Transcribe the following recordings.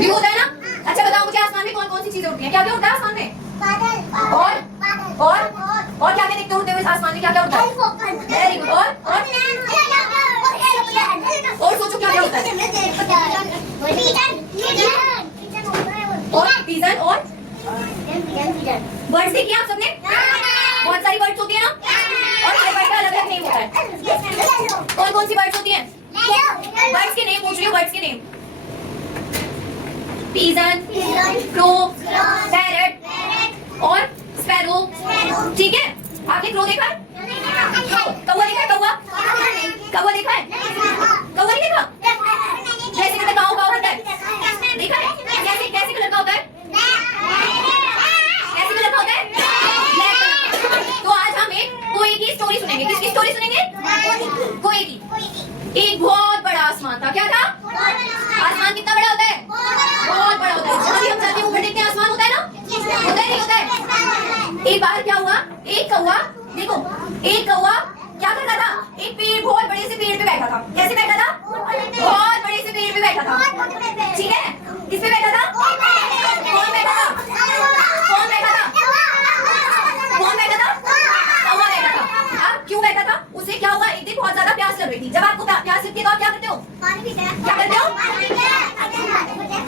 View होता है ना। अच्छा बताओ मुझे आसमान में कौन कौन सी चीजें उड़ती हैं? क्या क्या उड़ता है आसमान में? और क्या क्या देखते उड़ते हुए आसमान में? क्या क्या उड़ता है? Very good. और सोचो क्या क्या होता है? और पिजन और बर्ड्स देखिए आप सबने? बहुत सारी बर्ड्स होती है ना, और हर बर्ड का अलग अलग नेम होता है। कौन कौन सी बर्ड्स होती हैं? बर्ड्स के नेम पूछ रही हूँ, बर्ड्स के नेम। पिजन, क्रो, पैरट और स्पैरो। ठीक है, आपने क्रो देखा है? कौवा देखा है? कौवा देखा है? कौवा नहीं देखा? जैसे कि गाँव गाँव होता है, देखा है? कैसे कैसे कलर का होता है? कैसे कलर का होता है? Black colour. तो आज हम एक कोए की स्टोरी सुनेंगे। किसकी स्टोरी सुनेंगे? कोए की। एक बहुत बड़ा आसमान था। क्या था? आसमान कितना बड़ा होता है? बहुत बड़ा होता है। जब भी हम जाते हैं ऊपर देखते हैं आसमान होता है ना? होता है नहीं होता है? एक बार क्या हुआ, एक कौवा, देखो एक कौवा क्या करता था? एक पेड़, बहुत बड़े से पेड़ पे बैठा था। कैसे बैठा था? बहुत बड़े से पेड़ पे बैठा था। ठीक है, किस पे बैठा था? कौन बैठा था? कौन बैठा था? कौन बैठा था? कौवा बैठा था। अब क्यों बैठा था? उसे क्या हुआ, एक दिन बहुत ज्यादा प्यास लग रही थी। जब आपको प्यास लगती है तो आप क्या करते हो? पानी पीते हैं। क्या करते हो?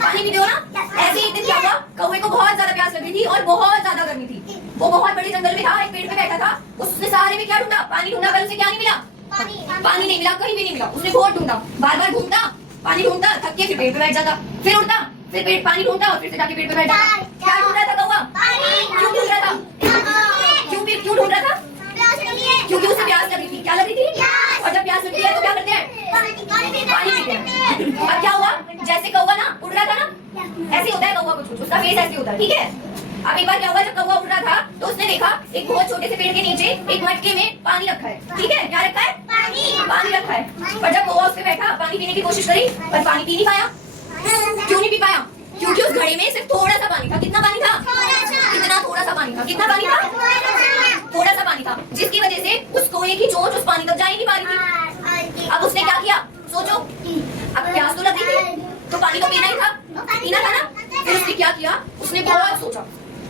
पानी पीते हो ना। ऐसे एक दिन क्या हुआ, कौवे को बहुत ज्यादा प्यास लगी थी और बहुत ज्यादा गर्मी थी। वो बहुत बड़े जंगल में था, एक पेड़ पे बैठा था। उसने सारे में क्या ढूंढा? पानी ढूंढा, पर उसे क्या नहीं मिला? पानी नहीं मिला, कहीं भी नहीं मिला। उसने बहुत ढूंढा, बार बार घूमता, पानी ढूंढता, थक के फिर पेड़ पे बैठ जाता, फिर उड़ता, फिर पेड़ पानी ढूंढता और फिर से जाके पेड़ पे बैठ जाता। क्या ढूंढ रहा था कौवा? क्यों ढूंढ रहा था? क्यों ढूंढ रहा था? क्योंकि उसे प्यास लगी थी। क्या लगी थी? और जब प्यास लगती है तो क्या करते हैं? पानी पीते हैं। अब क्या हुआ, जैसे कौवा ना उड़ रहा था ना, ऐसे होता है कौवा कुछ, उसका फेस ऐसे होता है। ठीक है, अब एक बार क्या हुआ, जब कौवा उड़ रहा था तो उसने देखा एक बहुत छोटे से पेड़ के नीचे एक मटके में पानी रखा है। ठीक है, क्या रखा है? पानी रखा है। पर जब कौवा उस पे बैठा, पानी पीने की कोशिश करी, पर पानी पी नहीं पाया। क्यों नहीं पी पाया? क्योंकि उस घड़े में सिर्फ थोड़ा सा पानी था। कितना पानी था? कितना थोड़ा सा पानी था? कितना पानी था? थोड़ा सा पानी था, जिसकी वजह से उस कोए की चोंच उस पानी तक जा ही नहीं पा रही थी। अब उसने क्या किया, सोचो, अब प्यास तो लगी थी तो पानी तो पीना ही था, पीना था ना। फिर उसने क्या किया, उसने बहुत सोचा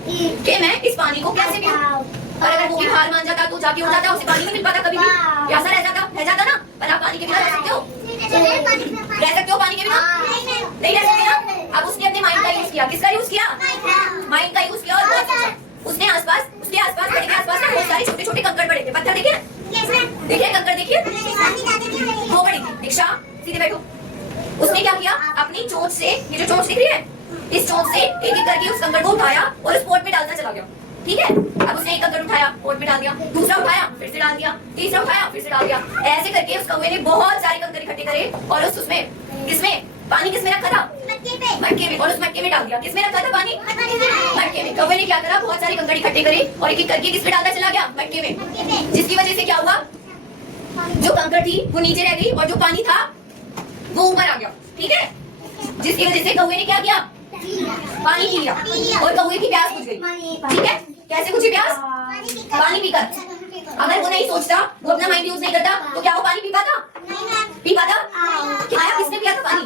कि मैं इस पानी को कैसे पीऊं। और अगर वो भी हार मान जाता तो जाके उड़ जाता, उसे पानी नहीं मिल पाता, कभी भी प्यासा रह जाता ना। पर आप पानी के बिना रह सकते हो? रह सकते हो पानी के बिना? नहीं रह सकते ना। अब उसने अपने माइंड का यूज किया। किसका यूज किया? माइंड का यूज किया और बहुत सोचा। उसने उसके आसपास घड़े के आसपास ना बहुत सारे छोटे छोटे कंकड़ पड़े थे, पत्थर देखिए, देखिए कंकड़ देखिए, वो बड़ी थी। दीक्षा सीधे बैठो। उसने क्या किया, अपनी चोंच से, ये जो चोंच दिख रही है, इस चोंच से एक एक करके उस कंकड़ को उठाया और उस पोट में डालना चला गया। ठीक है, अब उसने एक कंकड़ उठाया, पोट में डाल दिया, दूसरा उठाया, फिर से डाल दिया, तीसरा उठाया, फिर से डाल दिया। ऐसे करके उस कौवे ने बहुत सारे कंकड़ इकट्ठे करे और उसमें किसमें पानी किसमें रखा था? मटके में। और उस मटके में डाल दिया। किसमें रखा था पानी? मटके में। कौवे ने क्या करा, बहुत सारे कंकड़ इकट्ठे करे और एक एक करके किसमें डालना चला गया? मटके में। जिसकी वजह से क्या हुआ, जो कंकड़ थी वो नीचे रह गई और जो पानी था वो ऊपर आ गया। ठीक है, जिसकी वजह से कौवे ने क्या किया, पानी पी लिया और कौवे की प्यास बुझ गई। ठीक है, कैसे बुझी प्यास? पानी पीकर। अगर वो नहीं सोचता, वो अपना माइंड यूज नहीं करता, तो क्या वो पानी पी पाता? पी पाता? आया किसने पिया था पानी?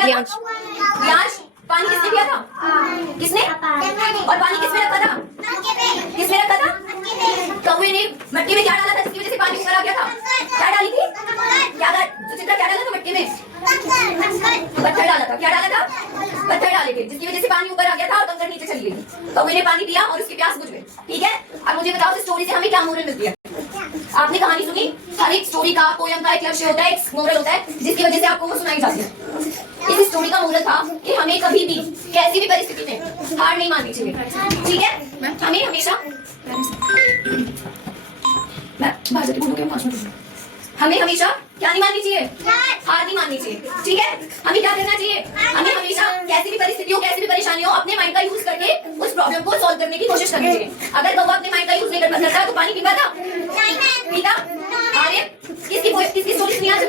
प्रियांश। पानी किसने पिया था? किसने? और पानी किसमें रखा था? किसमें रखा था? कौवे ने मटके में क्या डाला था जिसकी वजह से पानी ऊपर आ गया था? क्या डाली थी? क्या डाला था मटके में? पत्थर डाला था। क्या डाला था? पत्थर डाले थे, जिसकी वजह से पानी ऊपर आ गया था और कंकड़ नीचे चली गई। कौवे ने पानी पिया और उसकी प्यास बुझ गई। ठीक है, अब मुझे बताओ इस स्टोरी से हमें क्या मोरल मिलती है? आपने कहानी सुनी, हर एक स्टोरी का, पोयम का एक लक्ष्य होता है, एक मोरल होता है, जिसकी वजह से आपको वो सुनाई जाती है। इस स्टोरी का मोरल था कि हमें कभी भी कैसी भी परिस्थिति में हार नहीं माननी चाहिए। ठीक है, हमें हमेशा हमें हमेशा क्या नहीं माननी चाहिए? हार नहीं माननी चाहिए। ठीक है, हमें क्या करना चाहिए? हमें हमेशा कैसी भी परिस्थिति हो, कैसी भी परेशानी हो, अपने माइंड का यूज करके उस प्रॉब्लम को सॉल्व करने की कोशिश करनी चाहिए। अगर कौवा अपने माइंड का यूज नहीं करता तो पानी पीता था? पीता? अरे किसकी स्टोरी सुनी आज?